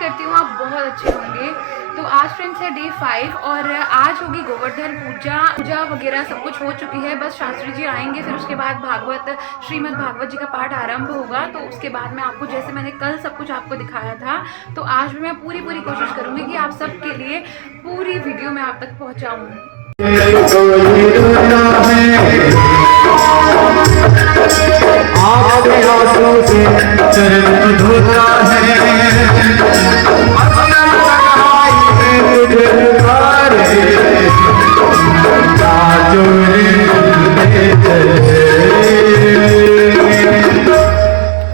करती हूँ आप बहुत अच्छे होंगे। तो आज फ्रेंड्स है डे 5 और आज होगी गोवर्धन पूजा वगैरह सब कुछ हो चुकी है। बस शास्त्री जी आएंगे, फिर उसके बाद भागवत श्रीमद् भागवत जी का पाठ आरंभ होगा। तो उसके बाद में आपको, जैसे मैंने कल सब कुछ आपको दिखाया था, तो आज भी मैं पूरी कोशिश करूँगी कि आप सबके लिए पूरी वीडियो में आप तक पहुँचाऊँ।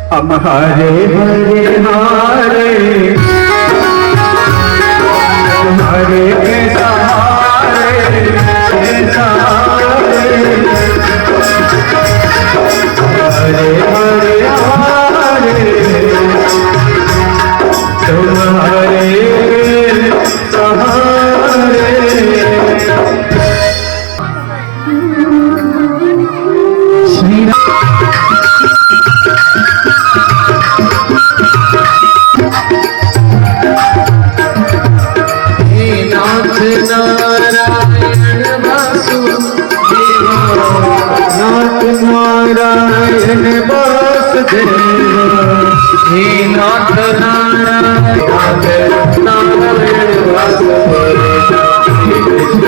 हम हरे हरे हारे हरे के सहारे हरे हरे हारे तुम हरे सहारे। नारायण वासुदेव हे नाथ नारायण नारायण वासुदेव हे कृष्ण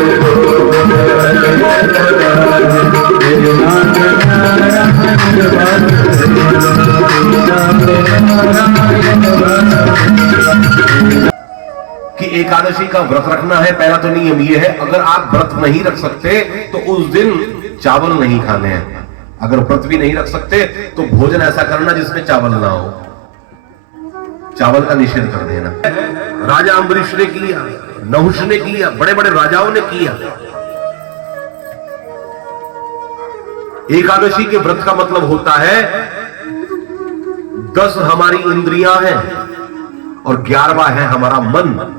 कि एकादशी का व्रत रखना है। पहला तो नियम ये है, अगर आप व्रत नहीं रख सकते तो उस दिन चावल नहीं खाने हैं। अगर व्रत भी नहीं रख सकते तो भोजन ऐसा करना जिसमें चावल ना हो, चावल का निषेध कर देना। राजा अम्बरीश ने किया, नहुष ने किया, बड़े बड़े राजाओं ने किया। एकादशी के व्रत का मतलब होता है 10 हमारी इंद्रियां हैं और 11वां है हमारा मन,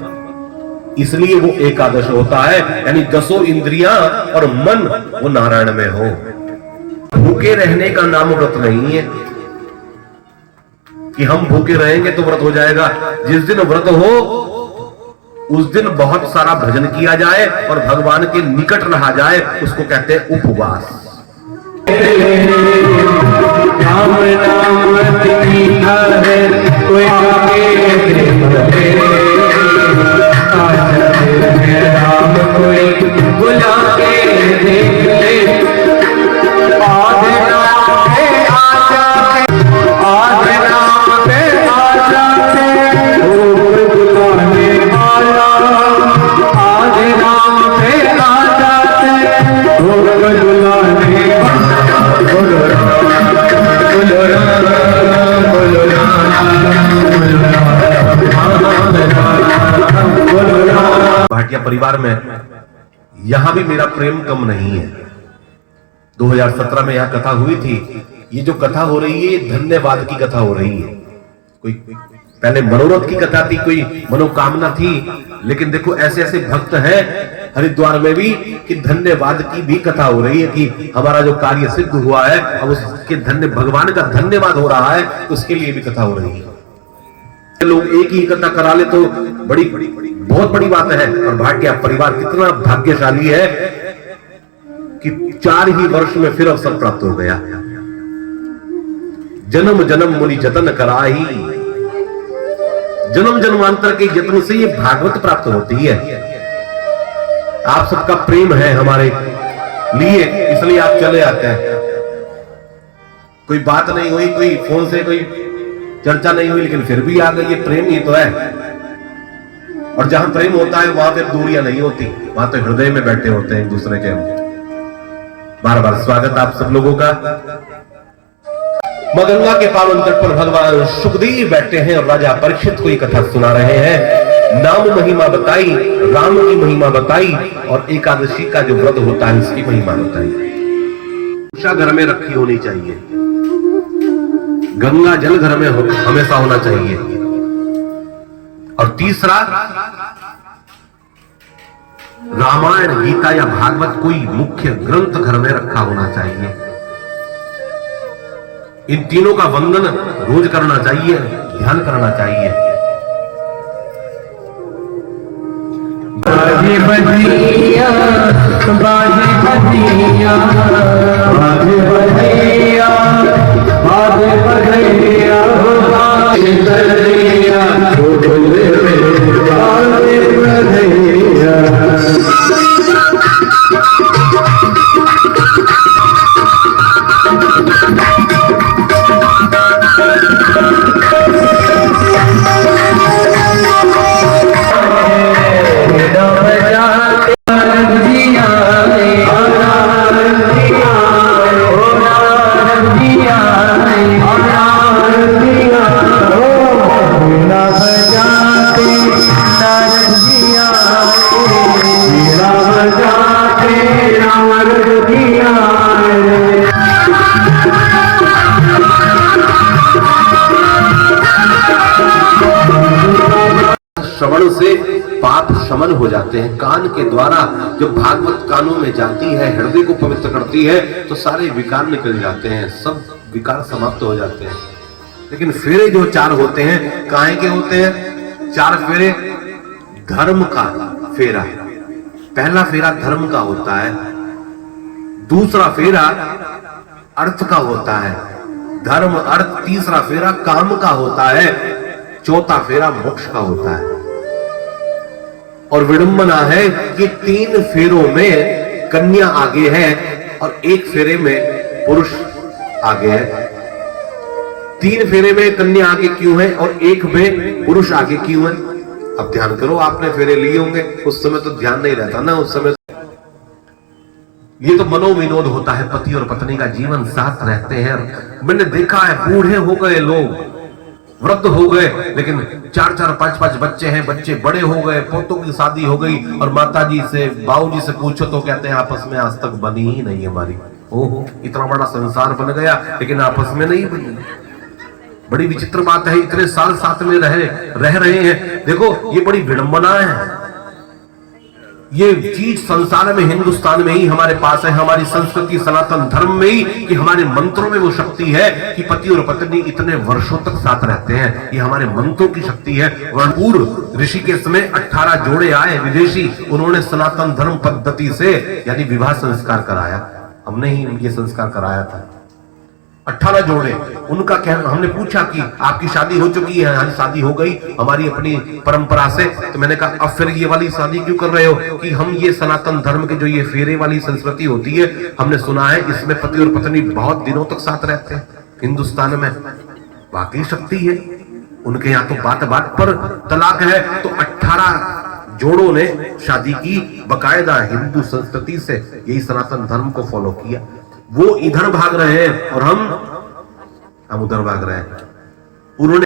इसलिए वो एकादश होता है। यानी 10 इंद्रियां और मन वो नारायण में हो। भूखे रहने का नाम व्रत नहीं है कि हम भूखे रहेंगे तो व्रत हो जाएगा। जिस दिन व्रत हो उस दिन बहुत सारा भजन किया जाए और भगवान के निकट रहा जाए, उसको कहते हैं उपवास। राम नाम मीठा है कोई राम कोई बुला के देख ले। आज नाम पे आजा भोग बुलाने वाला, आज नाम पे आजा भोग बुलाने वाला। बोलो राम बोलो भाटिया परिवार में यहां भी मेरा प्रेम कम नहीं है। 2017 में यहां कथा हुई थी। ये जो कथा हो रही है ये धन्यवाद की कथा हो रही है। कोई पहले मनोरथ की कथा थी, कोई मनोकामना थी, लेकिन देखो ऐसे ऐसे भक्त हैं हरिद्वार में भी कि धन्यवाद की भी कथा हो रही है कि हमारा जो कार्य सिद्ध हुआ है अब उसके भगवान का धन्यवाद हो रहा है, उसके लिए भी कथा हो रही है। लोग एक ही कथा करा ले तो बहुत बड़ी बात है। और भाग्य परिवार कितना भाग्यशाली है कि 4 ही वर्ष में फिर अवसर प्राप्त हो गया। जन्म जन्म मुनि जतन कराही, जन्म जन्मांतर के यत्न से ये भागवत प्राप्त होती है। आप सबका प्रेम है हमारे लिए, इसलिए आप चले आते हैं। कोई बात नहीं हुई, कोई फोन से कोई चर्चा नहीं हुई, लेकिन फिर भी आ गई। ये प्रेम ही तो है। और जहां प्रेम होता है वहां फिर दूरियां नहीं होती, वहां तो हृदय में बैठे होते हैं एक दूसरे के। बार बार स्वागत आप सब लोगों का। मां गंगा के पावन तट पर भगवान सुखदेव बैठे हैं और राजा परीक्षित को ये कथा सुना रहे हैं। नाम महिमा बताई, राम की महिमा बताई और एकादशी का जो व्रत होता है इसकी महिमा बताई। उषा घर में रखी होनी चाहिए, गंगा जल घर में हमेशा होना चाहिए। और तीसरा, रामायण गीता या भागवत कोई मुख्य ग्रंथ घर में रखा होना चाहिए। इन तीनों का वंदन रोज करना चाहिए, ध्यान करना चाहिए। बजैया बाजे बजैया बाजे बजैया बाजे बजैया बाजे बजैया बाजे बजैया। श्रवण से पाप शमन हो जाते हैं। कान के द्वारा जब भागवत कानों में जाती है, हृदय को पवित्र करती है, तो सारे विकार निकल जाते हैं, सब विकार समाप्त हो जाते हैं। लेकिन फेरे जो 4 होते हैं, काहे के होते हैं? 4 फेरे धर्म का फेरा। पहला फेरा धर्म का होता है, दूसरा फेरा अर्थ का होता है, धर्म अर्थ। तीसरा फेरा काम का होता है, चौथा फेरा मोक्ष का होता है। और विडंबना है कि 3 फेरों में कन्या आगे है और 1 फेरे में पुरुष आगे है। 3 फेरे में कन्या आगे क्यों है और 1 में पुरुष आगे क्यों है? अब ध्यान करो, आपने फेरे लिए होंगे, उस समय तो ध्यान नहीं रहता ना, उस समय ये तो मनोविनोद होता है। पति और पत्नी का जीवन साथ रहते हैं। मैंने देखा है, बूढ़े हो गए लोग, वृद्ध हो गए, लेकिन 4-4, 5-5 बच्चे हैं, बच्चे बड़े हो गए, पोतों की शादी हो गई, और माता जी से, बाबू जी से पूछो तो कहते हैं आपस में आज तक बनी ही नहीं हमारी। ओहो, इतना बड़ा संसार बन गया लेकिन आपस में नहीं बनी। बड़ी विचित्र बात है, इतने साल साथ में रह रहे हैं। देखो, ये बड़ी विडंबना है। ये चीज संसार में, हिंदुस्तान में ही हमारे पास है, हमारी संस्कृति सनातन धर्म में ही, कि हमारे मंत्रों में वो शक्ति है कि पति और पत्नी इतने वर्षों तक साथ रहते हैं। ये हमारे मंत्रों की शक्ति है। पूर्व ऋषि के समय 18 जोड़े आए विदेशी, उन्होंने सनातन धर्म पद्धति से यानी विवाह संस्कार कराया। हमने ही ये संस्कार कराया था। 18 जोड़े, उनका कहना, हमने पूछा कि आपकी शादी हो चुकी है? हाँ, शादी हो गई हमारी अपनी परंपरा से। तो मैंने कहा अब फिर ये वाली शादी क्यों कर रहे हो? कि हम ये सनातन धर्म के जो ये फेरे वाली संस्कृति होती है, हमने सुना है इसमें पति और पत्नी बहुत दिनों तक साथ रहते हैं। हिंदुस्तान में वाकई शक्ति है। उनके यहाँ तो बात बात पर तलाक है, तो 18 जोड़ों ने शादी की, बकायदा हिंदू संस्कृति से, यही सनातन धर्म को फॉलो किया। वो इधर भाग रहे हैं और हम उधर भाग रहे हैं। उन्होंने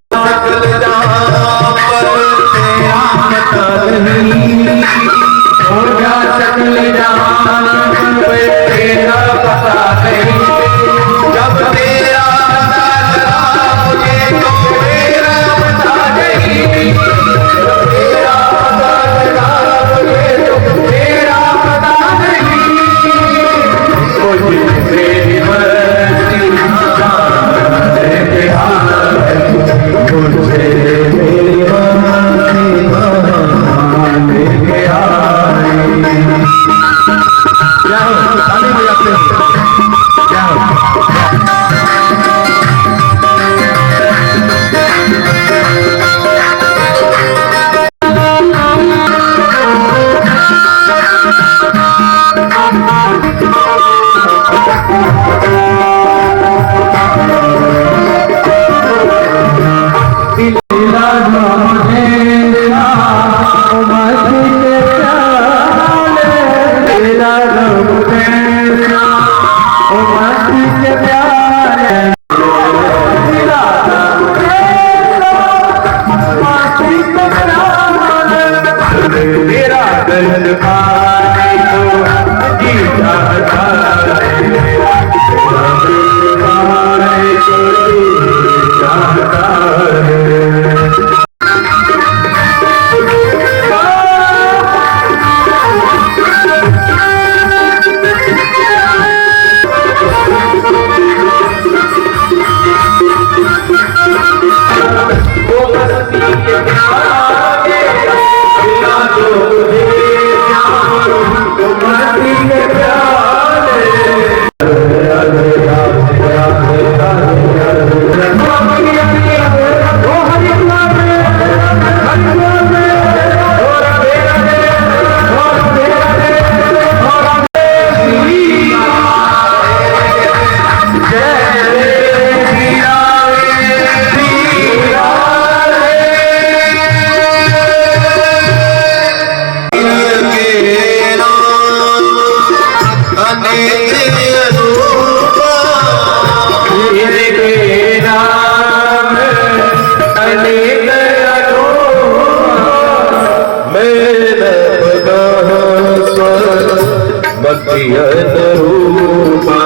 मही रूपा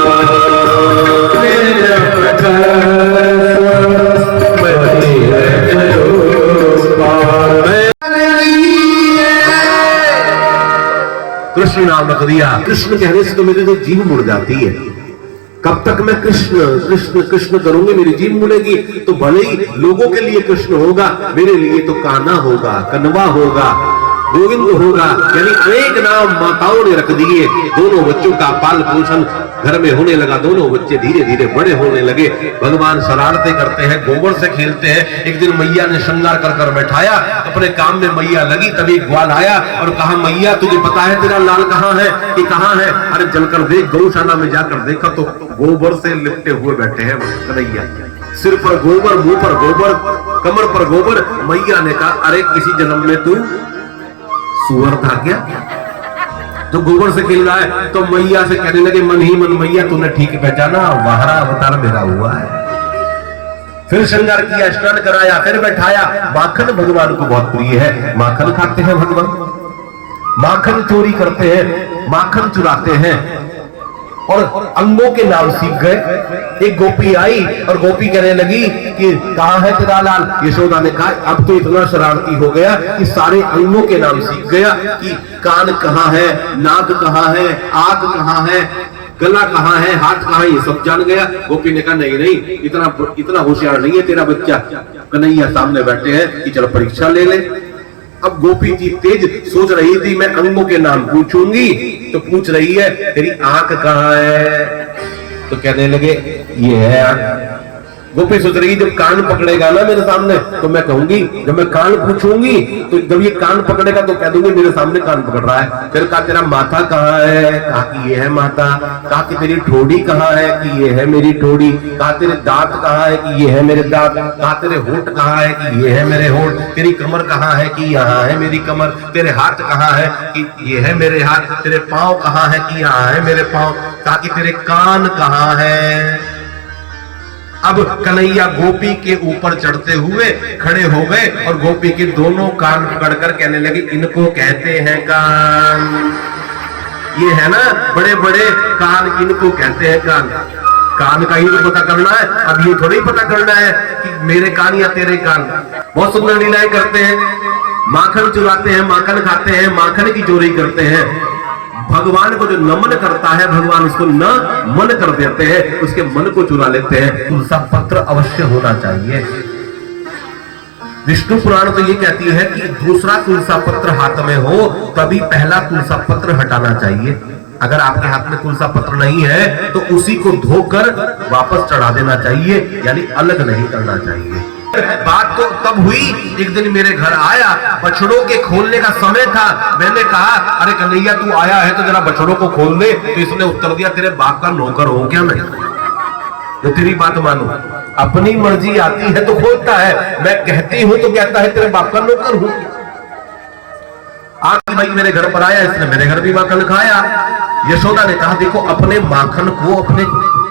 कृष्ण नाम रख दिया। कृष्ण कहने से तो मेरी तो जीभ मुड़ जाती है। कब तक मैं कृष्ण कृष्ण कृष्ण करूंगी, मेरी जीभ मुड़ेगी। तो भले ही लोगों के लिए कृष्ण होगा, मेरे लिए तो कान्हा होगा, कनवा होगा, गोविंद होगा। यानी अनेक नाम माताओं ने रख दिए। दोनों बच्चों का पाल पोषण घर में होने लगा। दोनों बच्चे धीरे धीरे बड़े होने लगे। भगवान शरारतें करते हैं, गोबर से खेलते हैं। एक दिन मैया ने श्रृंगार कर कर बैठाया, अपने काम में मैया लगी। तभी एक ग्वाल आया और कहा, मैया तुझे पता है तेरा लाल कहाँ है? कि कहाँ है? अरे जलकर देख। गौशाला में जाकर देखा तो गोबर से लिपटे हुए बैठे हैं कन्हैया। सिर पर गोबर, मुंह पर गोबर, कमर पर गोबर। मैया ने कहा, अरे किसी जन्म में तू सुअर था क्या तो गोबर से खेल रहा है? तो मैया से कहने लगे मन ही मन, मैया तूने ठीक पहचाना, वाहरा अवतार मेरा हुआ है। फिर श्रृंगार किया, स्नान कराया, फिर बैठाया। माखन भगवान को बहुत प्रिय है। माखन खाते हैं भगवान, माखन चोरी करते हैं, माखन चुराते हैं और अंगों के नाम सीख गए। एक गोपी आई और गोपी कहने लगी कि कहाँ है तेरा लाल? यशोदा ने कहा, अब तो इतना शरारती हो गया कि सारे अंगों के नाम सीख गया कि कान कहाँ है, नाक कहाँ है, आंख कहाँ है, गला कहाँ है, हाथ कहाँ है, ये सब जान गया। गोपी ने कहा, नहीं नहीं, इतना होशियार नहीं है तेरा बच्चा। कन्हैया सामने बैठे हैं कि चलो परीक्षा ले ले। अब गोपी जी तेज सोच रही थी, मैं अंगों के नाम पूछूंगी। तो पूछ रही है, तेरी आंख कहाँ है? तो कहने लगे, ये है आंख। गोपी सोच रही, जब कान पकड़ेगा ना मेरे सामने तो मैं कहूंगी, जब मैं कान पूछूंगी तो जब ये कान पकड़ेगा तो कह दूंगी मेरे सामने कान पकड़ रहा है। फिर कहा, तेरा माथा कहाँ है? कहा कि ये है माथा। कहा कि तेरी ठोड़ी कहाँ है? कि ये है मेरी ठोड़ी। कहा तेरे दांत कहाँ है? कि ये है मेरे दांत। कहा तेरे होंठ कहाँ है? कि ये है मेरे होंठ। तेरी कमर कहाँ है? कि यहाँ है मेरी कमर। तेरे हाथ कहाँ है? कि ये है मेरे हाथ। तेरे पाँव कहाँ है? कि यहाँ है मेरे पाँव। कहा कि तेरे कान कहाँ है? अब कन्हैया गोपी के ऊपर चढ़ते हुए खड़े हो गए और गोपी के दोनों कान पकड़कर कहने लगे, इनको कहते हैं कान। ये है ना बड़े बड़े कान, इनको कहते हैं कान। कान का ही तो पता करना है, अब ये थोड़ी पता करना है कि मेरे कान या तेरे कान। बहुत सुंदर लीलाएं करते हैं, माखन चुराते हैं, माखन खाते हैं, माखन की चोरी करते हैं। भगवान को जो नमन करता है, भगवान उसको न मन कर देते हैं, उसके मन को चुरा लेते हैं। तुलसा पत्र अवश्य होना चाहिए। विष्णु पुराण तो ये कहती है कि दूसरा तुलसा पत्र हाथ में हो तभी पहला तुलसा पत्र हटाना चाहिए। अगर आपके हाथ में तुलसा पत्र नहीं है तो उसी को धोकर वापस चढ़ा देना चाहिए, यानी अलग नहीं करना चाहिए। बात तो तब हुई, एक दिन मेरे घर आया, बछड़ों के खोलने का समय था। मैंने कहा, अरे कन्हैया तू आया है तो जरा बछड़ों को खोल दे। तो इसने उत्तर दिया, तेरे बाप का नौकर हो क्या मैं जो तेरी बात मानू? अपनी मर्जी आती है तो खोलता है, मैं कहती हूं तो कहता है तेरे बाप का नौकर हूं। आज भाई मेरे घर पर आया, इसने मेरे घर भी माखन खाया। यशोदा ने कहा, देखो अपने माखन को अपने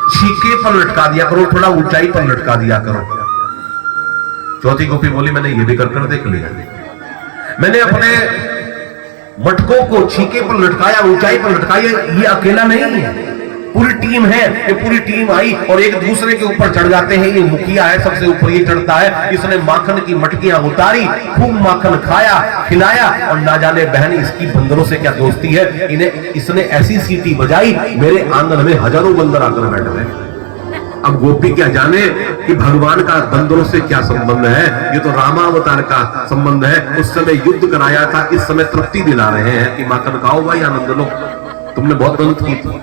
छीके पर लटका दिया करो, थोड़ा ऊंचाई पर लटका दिया करो। चौथी गोपी बोली, मैंने ये भी कर देख लिया। मैंने अपने मटकों को छीके पर लटकाया, ऊंचाई पर लटकाया। ये अकेला नहीं है, पूरी टीम है। ये पूरी टीम आई और एक दूसरे के ऊपर चढ़ जाते हैं। ये मुखिया है, सबसे ऊपर ये चढ़ता है। इसने माखन की मटकियां उतारी, खूब माखन खाया, खिलाया। और ना जाने बहन इसकी बंदरों से क्या दोस्ती है, इन्हें इसने ऐसी सीटी बजाई, मेरे आंगन में हजारों बंदर आकर बैठ गए। अब गोपी क्या जाने कि भगवान का बंदरों से क्या संबंध है। ये तो रामावतार का संबंध है। उस समय युद्ध कराया था, इस समय तृप्ति दिला रहे हैं कि माखन खाओ भाई, आनंद लो, तुमने बहुत मेहनत की थी।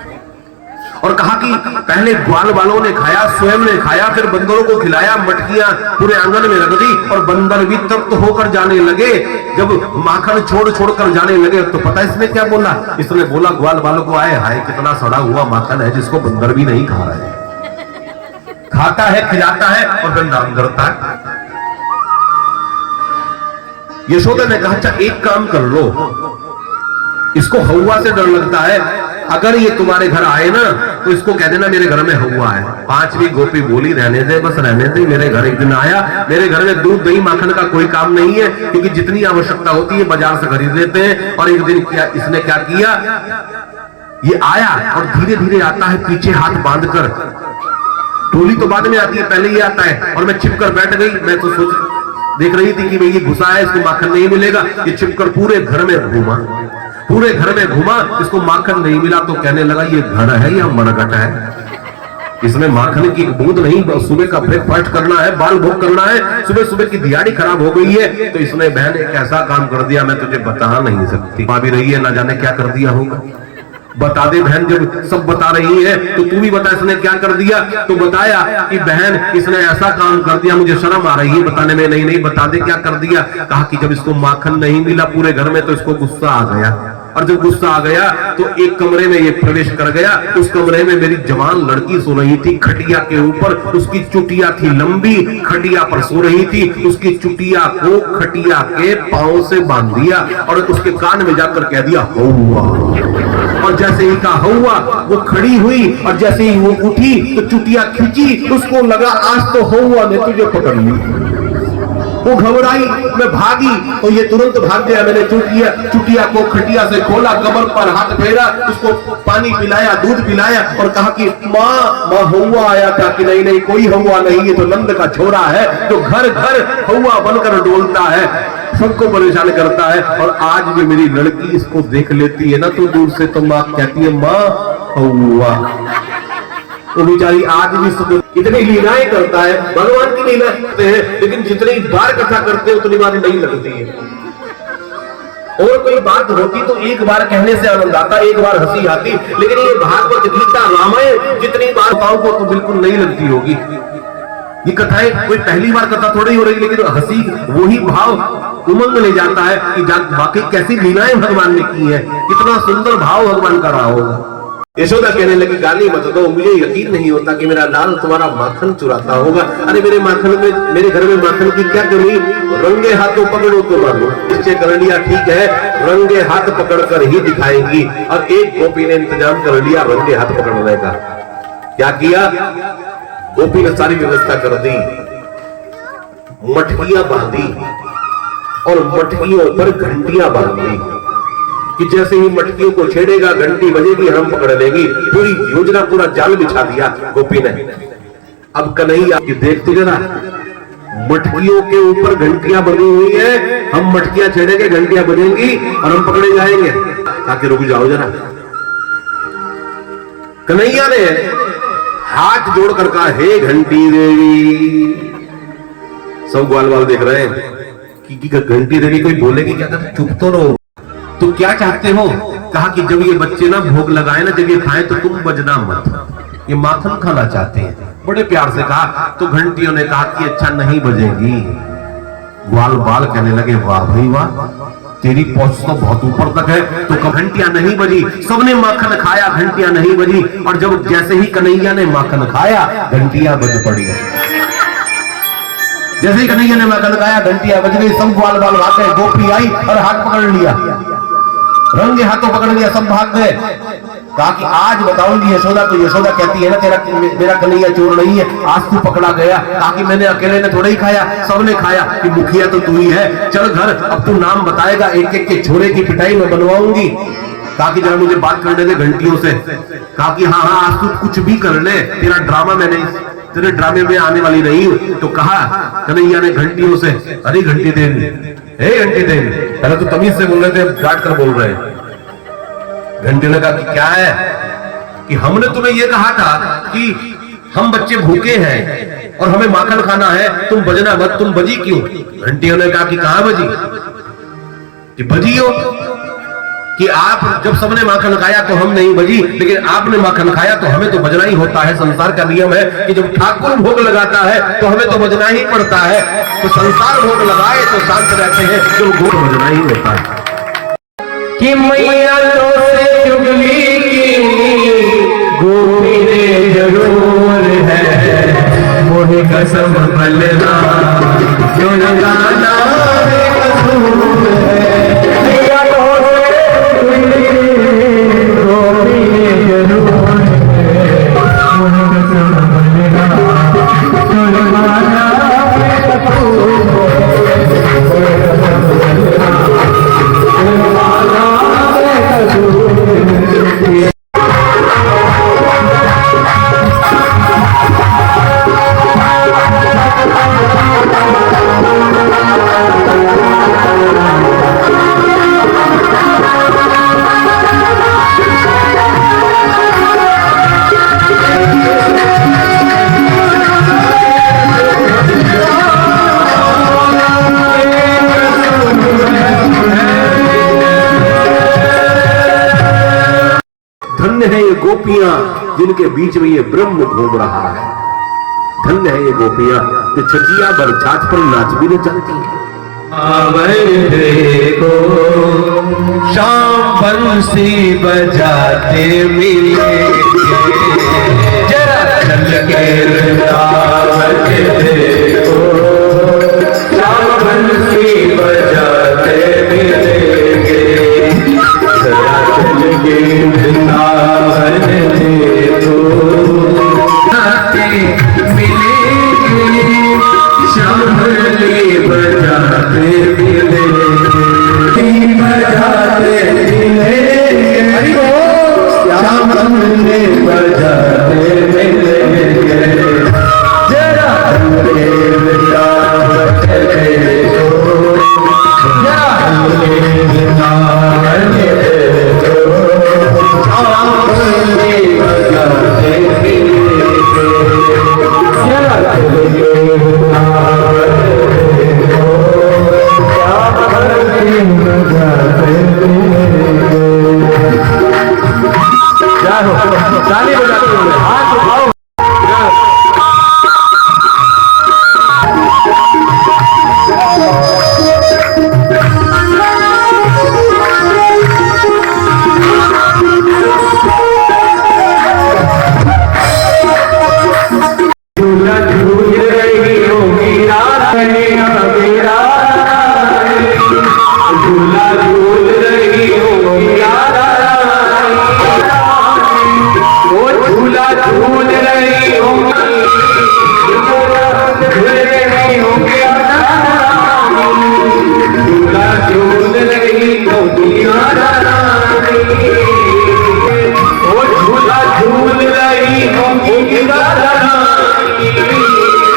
और कहा कि पहले ग्वाल वालों ने खाया, स्वयं ने खाया, फिर बंदरों को खिलाया, मटकियां पूरे आंगन में रख दी और बंदर भी तृप्त होकर जाने लगे। जब माखन छोड़ छोड़ कर जाने लगे तो पता इसने क्या बोला? इसने बोला ग्वाल वालों को, आए हाय कितना सड़ा हुआ माखन है जिसको बंदर भी नहीं खा रहे। खाता है, खिलाता है और फिर नाम करता है। यशोदा ने कहा, अच्छा एक काम कर लो, इसको हवा से डर लगता है, अगर ये तुम्हारे घर आए ना तो इसको कह देना मेरे घर में हवा है। पांचवी गोपी बोली, रहने दे, बस रहने दे। मेरे घर एक दिन आया, मेरे घर में दूध दही माखन का कोई काम नहीं है, क्योंकि जितनी आवश्यकता होती है बाजार से खरीद लेते हैं। और एक दिन क्या इसने क्या किया, ये आया और धीरे धीरे आता है पीछे हाथ बांधकर। टोली तो बाद में आती है, पहले ये आता है। और मैं छिपकर बैठ गई। मैं तो सोच देख रही थी कि भाई ये घुसा है, इसको माखन नहीं मिलेगा। ये छिपकर पूरे घर में घूमा, पूरे घर में घूमा, इसको माखन नहीं मिला। तो कहने लगा ये घर है या मरघट है, इसमें माखन की बूंद नहीं। सुबह का ब्रेकफास्ट करना है, बाल भोग करना है, सुबह सुबह की दिहाड़ी खराब हो गई है। तो इसने बहन एक ऐसा काम कर दिया, मैं तुझे बता नहीं सकती। मां भी रही है, ना जाने क्या कर दिया होगा। बता दे बहन, जब सब बता रही है तो तू भी बता इसने क्या कर दिया। तो बताया कि बहन इसने ऐसा काम कर दिया, मुझे शर्म आ रही है बताने में। नहीं बता दे क्या कर दिया। कहा कि जब इसको माखन नहीं मिला पूरे घर में तो इसको गुस्सा आ गया। और जब गुस्सा आ गया तो एक कमरे में ये प्रवेश कर गया। उस कमरे में मेरी जवान लड़की सो रही थी खटिया के ऊपर। उसकी चुटिया थी लंबी, खटिया पर सो रही थी। उसकी चुटिया को खटिया के पांव से बांध दिया और उसके कान में जाकर कह दिया हौवा। और जैसे ही कहा हौवा, वो खड़ी हुई और जैसे ही वो उठी तो चुटिया खींची। उसको लगा आज तो हौवा ने तुझे पकड़ ली। वो घबराई, मैं भागी तो ये तुरंत भाग गया। मैंने चुटिया को खटिया से खोला, कमर पर हाथ फेरा, उसको पानी पिलाया, दूध पिलाया और कहा कि माँ हौवा आया था। कि नहीं कोई हौवा नहीं, ये तो नंद का छोरा है जो घर घर हौवा बनकर डोलता है, सबको परेशान करता है। और आज भी मेरी लड़की इसको देख लेती है ना तो दूर से तो माँ कहती है माँ हौवा। वो बेचारी आज भी इतनी लीलाएं करता है, भगवान की लीला करते हैं, लेकिन जितनी बार कथा करते हैं उतनी बार नहीं लगती है। और कोई बात होती तो एक बार कहने से आनंद आता, एक बार हंसी आती, लेकिन ये भागवत गीता रामायण जितनी बार बताओ को तो बिल्कुल नहीं लगती होगी। ये कथाएं कोई पहली बार कथा थोड़ी हो रही, लेकिन हंसी वही भाव उमंग ले जाता है कि वाकई कैसी लीलाएं भगवान ने की है, कितना सुंदर भाव भगवान का रहा होगा। यशोदा कहने लगी गाली मत दो, मुझे यकीन नहीं होता कि मेरा लाल तुम्हारा माखन चुराता होगा। अरे मेरे माखन में, मेरे घर में माखन की क्या कमी, रंगे हाथों पकड़ो तो मानो। निश्चय कर लिया ठीक है, रंगे हाथ पकड़कर ही दिखाएंगी। और एक गोपी ने इंतजाम कर लिया रंगे हाथ पकड़ने का। क्या किया, गोपी ने सारी व्यवस्था कर दी, मटकियां बांधी और मटकियों पर घंटियां बांध दी कि जैसे ही मटकियों को छेड़ेगा घंटी बजेगी, हम पकड़ लेगी। पूरी योजना, पूरा जाल बिछा दिया गोपी ने। अब कन्हैया की देख तो जरा, मटकियों के ऊपर घंटियां बनी हुई है, हम मटकियां छेड़ेंगे घंटियां बजेंगी और हम पकड़े जाएंगे। ताकि रुक जाओ जरा। कन्हैया ने हाथ जोड़कर कहा हे घंटी देवी। सब ग्वाल वाल देख रहे हैं कि घंटी देवी कोई बोलेगी क्या, चुप तो रहो। तो क्या चाहते हो? कहा कि जब ये बच्चे ना भोग लगाए ना, जब ये खाएं तो तुम बजना मत, ये माखन खाना चाहते हैं। बड़े प्यार से कहा। तो घंटियों ने कहा कि अच्छा नहीं बजेगी। ग्वाल बाल कहने लगे वाह भाई वाह, तेरी पहुंच तो बहुत ऊपर तक है। तो घंटियां नहीं बजी, सबने माखन खाया, घंटियां नहीं बजी। और जब जैसे ही कन्हैया ने माखन खाया घंटियां बज पड़ी। जैसे ही कन्हैया ने माखन खाया घंटियां बज गई। सब ग्वाल बाल भाग गए, गोपी आई और हाथ पकड़ लिया, रंगे हाथों पकड़ लिया, सब भाग गए। कहा कि आज बताऊंगी यशोदा को। यशोदा कहती है ना तेरा मेरा कन्हैया चोर नहीं है, आज तू पकड़ा गया। कहा कि मैंने अकेले ने थोड़ा ही खाया, सबने खाया। कि मुखिया तो तू ही है, चल घर, अब तू नाम बताएगा, एक एक के छोरे की पिटाई में बनवाऊंगी। कहा कि जरा मुझे बात करने दे घंटियों से। कहा कि हाँ आज तू कुछ भी कर ले, तेरा ड्रामा मैं नहीं, तेरे ड्रामे में आने वाली नहीं हूं। तो कहा कन्हैया ने घंटियों से, अरे घंटी देवी, हे घंटी देवी। पहले तो तमीज से बोल रहे थे, डांट कर बोल रहे हैं। घंटी ने कहा कि क्या है, कि हमने तुम्हें यह कहा था कि हम बच्चे भूखे हैं और हमें माखन खाना है, तुम बजना मत, तुम बजी क्यों? घंटियों ने कहा कि कहां बजी? कि बजी हो कि आप जब सबने माखन खाया तो हम नहीं बजी, लेकिन आपने माखन खाया तो हमें तो बजना ही होता है। संसार का नियम है कि जब ठाकुर भोग लगाता है तो हमें तो बजना ही पड़ता है। तो संसार भोग लगाए तो शांत रहते हैं, जो भोग बजना ही होता है। कि मैया तो से चुगली की गोपी ने जरूर है, मोहे कसम बलना जो लगाना कसूर है। धन्य है ये गोपियां जिनके बीच में ये ब्रह्म घूम रहा है। धन्य है ये गोपियां जो छचिया बरछाछ पर नाच भी नहीं चलती है। देखो शाम बंसी बजाते मिले जरा चल के वृंदावन देखो शाम बंसी बजाते मिलेंगे जरा चल के वृंदावन देखो मिलेंगे शाम बंसी बजाते ताली बजाते हुए हाथ उठाओ। झूला झूल रही होगी मेरा झूला झूल रही होगी झूला झूल रही होगी झूला झूल रही होगी वो झूला झूल रही होगी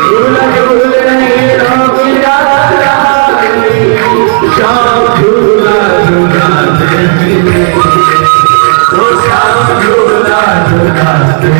झूला झूल रही होगी शाम झूला झूलाते तो शाम झूला झूलाते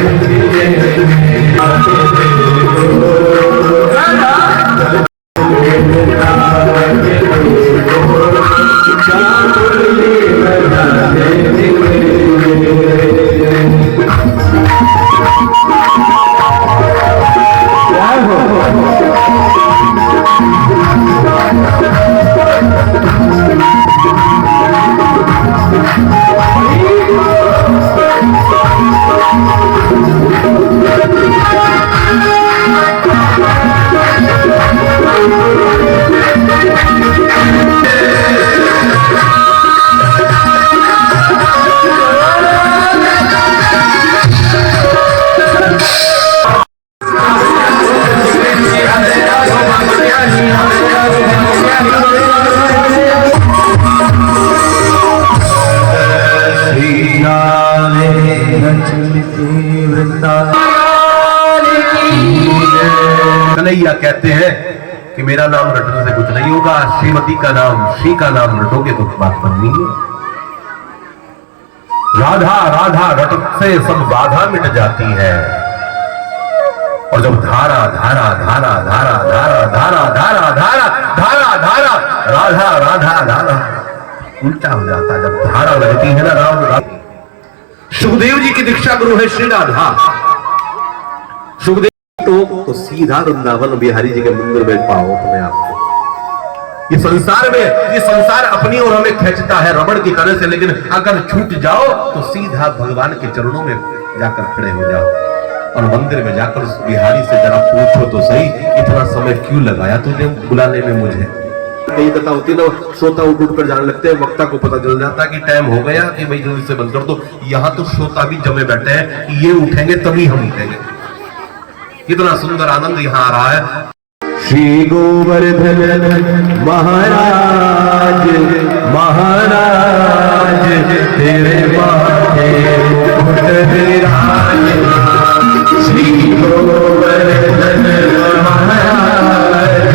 कन्हैया कहते हैं कि मेरा नाम रटने से कुछ नहीं होगा, श्रीमती का नाम, श्री का नाम रटोगे तो बात बननी है। राधा राधा रट से सब बाधा मिट जाती है। और जब धारा धारा धारा धारा धारा धारा धारा धारा धारा धारा राधा राधा राधा उल्टा हो जाता है। जब धारा लगती है ना राम, सुखदेव जी की दीक्षा गुरु है श्री राधा। सुखदेव तो सीधा वृंदावन बिहारी जी के मंदिर में पाओ तुम्हें आपको। ये संसार अपनी ओर हमें खींचता है रबड़ की तरह से, लेकिन अगर छूट जाओ तो सीधा भगवान के चरणों में जाकर खड़े हो जाओ। और मंदिर में जाकर उस बिहारी से जरा पूछो तो सही, इतना समय क्यों लगाया तुझे बुलाने में मुझे। कई कथा होती है ना, श्रोता उठ कर जाने लगते हैं, वक्ता को पता चल जाता है कि टाइम हो गया कि भाई जल्दी से बंद कर दो। यहाँ तो श्रोता भी जमे बैठे हैं कि ये उठेंगे तभी हम उठेंगे। कितना सुंदर आनंद यहाँ आ रहा है। श्री गोवर्धन महाराज महाराज तेरे माथे मुकुट विराज। श्री गोवर्धन महाराज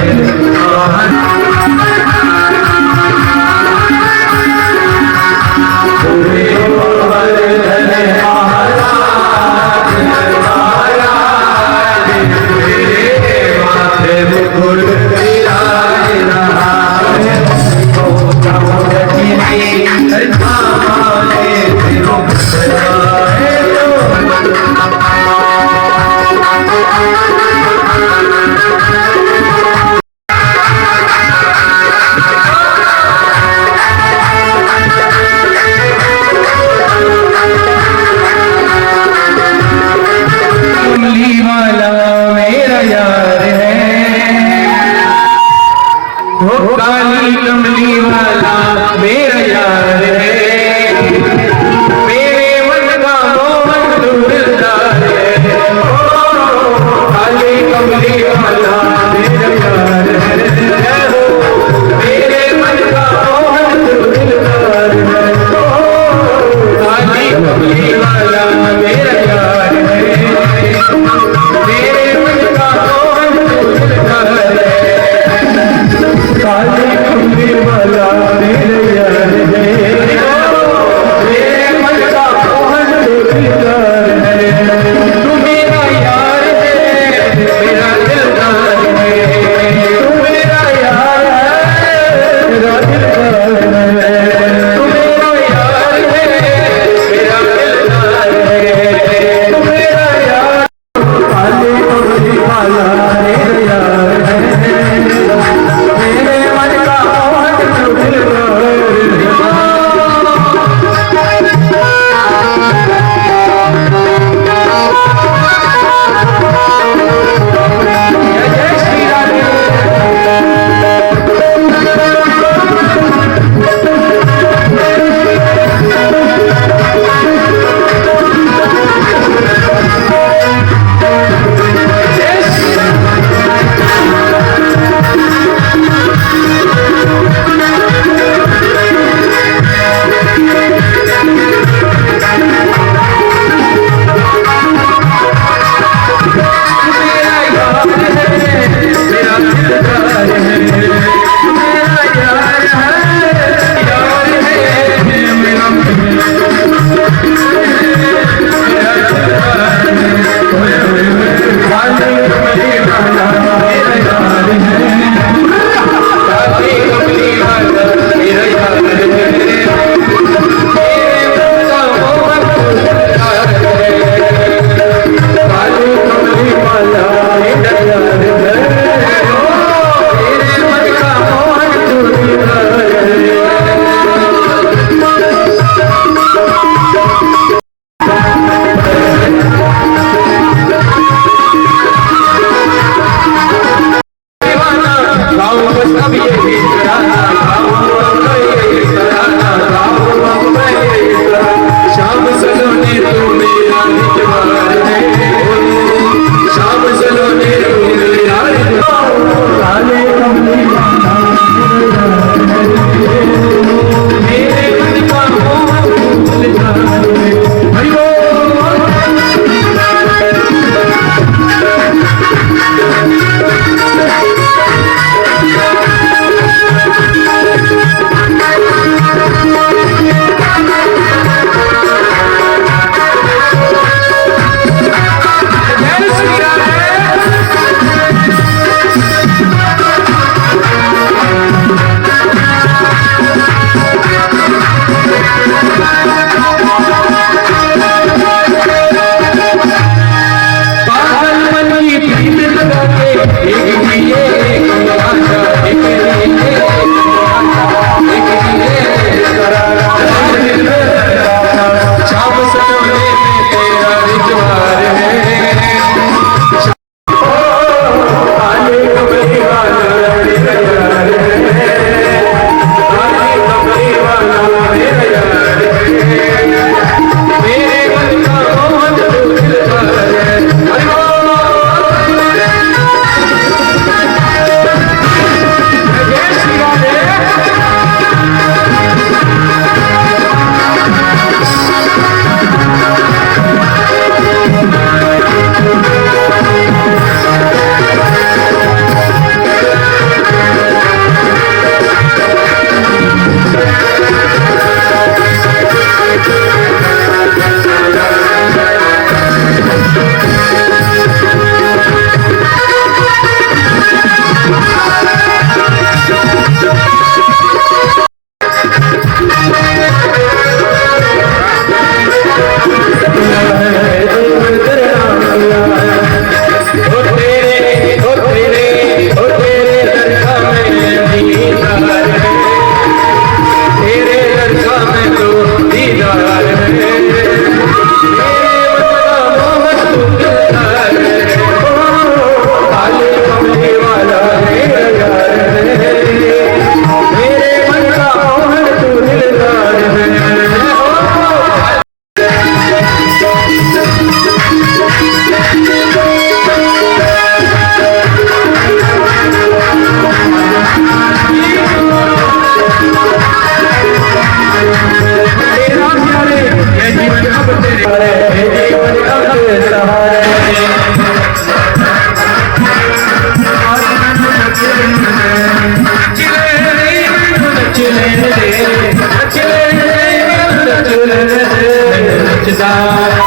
नचदा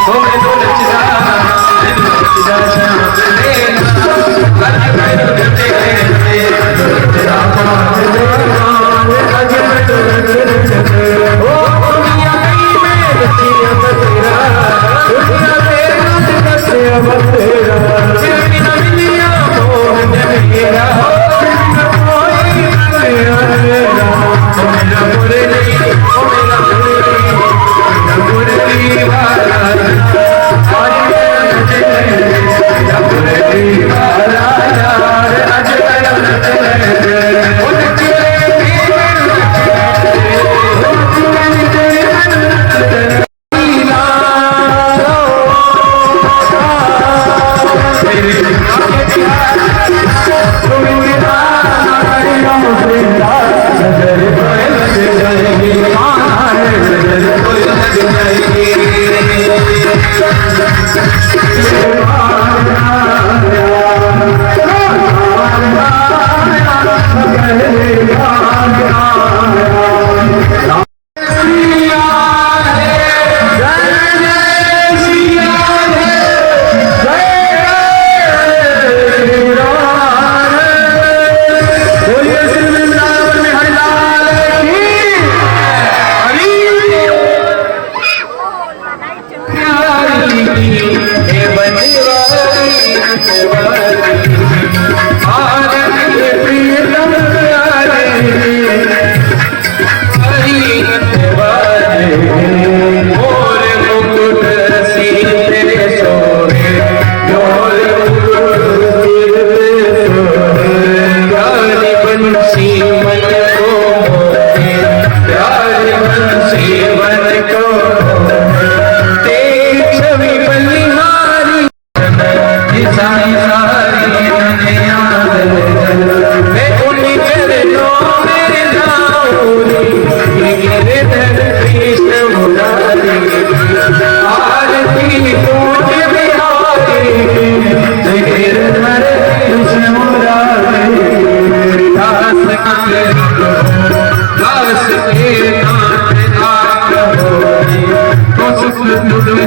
ओ मैनू नचदा मैनू नचदा श्याम मेरा अज मैनू नचदे तेरा मान अज मैनू नचदे ओ दुनिया कई में नचिया बतेरा दुनिया तेरा नचिया बतेरा फिर बिना मिलिया मोहन मेरा बिना कोई मेरा मेरा ओ मेरा मुरली ओ मेरा मुरली मुरली वाला आज नचले मेरा मुरली वाला यार आज नचले ओ नचले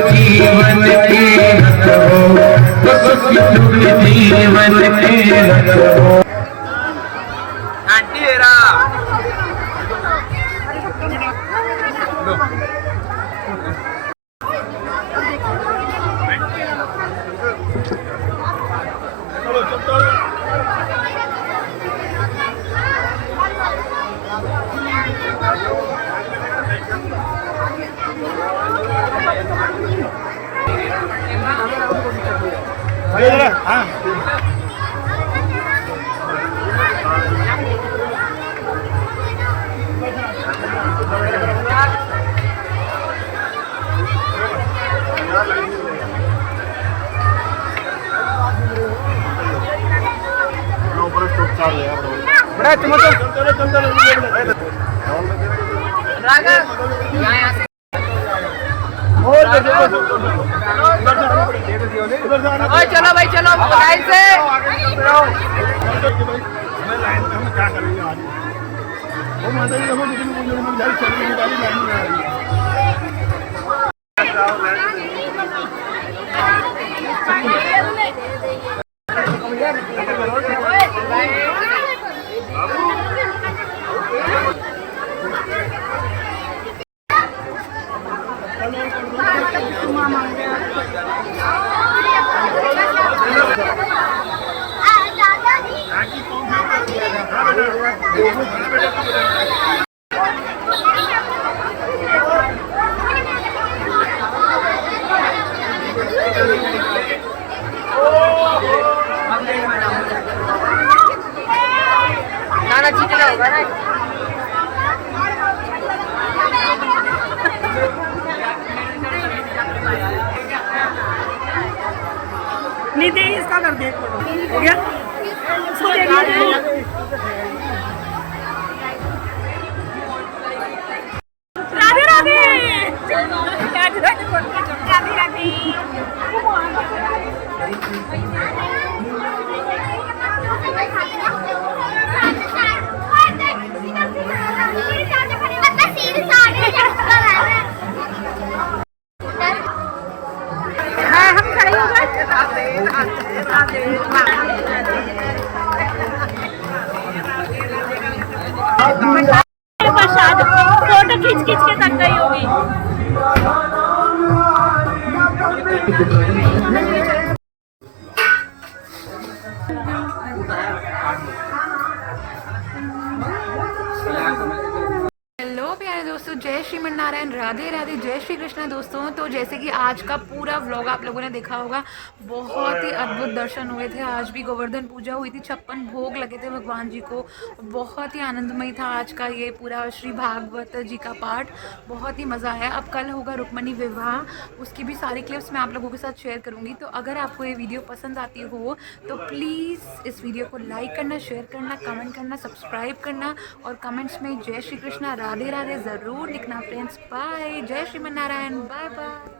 जीवन के जीवन के आंटी तेरा बड़ा चलो भाई चलो लाइन से लाइन में हम क्या करेंगे आज वो माता जी देखो लेकिन वो जो हम चल रही गाड़ी लाइन में आ रही है नाना जीतना होगा ना नहीं दे इसका कर दे हो गया राधे राधे राधे राधे नहीं होगी। हेलो प्यारे दोस्तों, जय श्रीमन नारायण, राधे राधे, जय श्री कृष्णा दोस्तों। तो जैसे कि आज का पूरा व्लॉग आप लोगों ने देखा होगा, बहुत ही अद्भुत दर्शन हुए थे। आज भी गोवर्धन पूजा हुई थी, 56 भोग लगे थे भगवान जी को। बहुत ही आनंदमय था आज का ये पूरा श्री भागवत जी का पाठ, बहुत ही मज़ा आया। अब कल होगा रुक्मणी विवाह, उसकी भी सारी क्लिप्स मैं आप लोगों के साथ शेयर करूँगी। तो अगर आपको ये वीडियो पसंद आती हो तो प्लीज़ इस वीडियो को लाइक करना, शेयर करना, कमेंट करना, सब्सक्राइब करना और कमेंट्स में जय श्री कृष्णा, राधे राधे ज़रूर लिखना फ्रेंड्स। बाय, जय श्रीमन नारायण, बाय बाय।